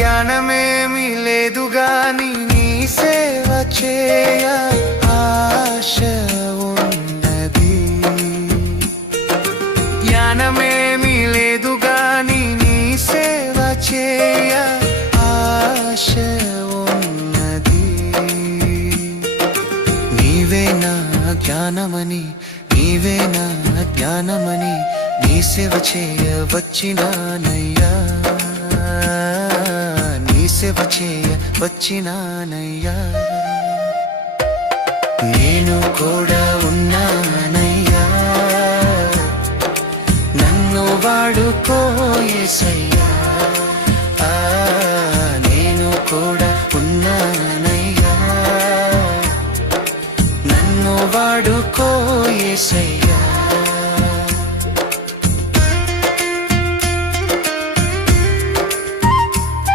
జ్ఞానమేమి లేదు గాని నీ సేవ చేయ ఆశ ఉన్నది. జ్ఞానమేమి లేదు గాని నీ సేవ చేయ ఆశ ఉన్నది. నీవే నా జ్ఞానమని, నీవే నా జ్ఞానమని నీ సేవ చేయ వచ్చినానయ్యా, నీ సేవ చేయ వచ్చినానయ్యా. నేను కూడా ఉన్నానయ్యా, నన్ను వాడుకో యేసయ్యా.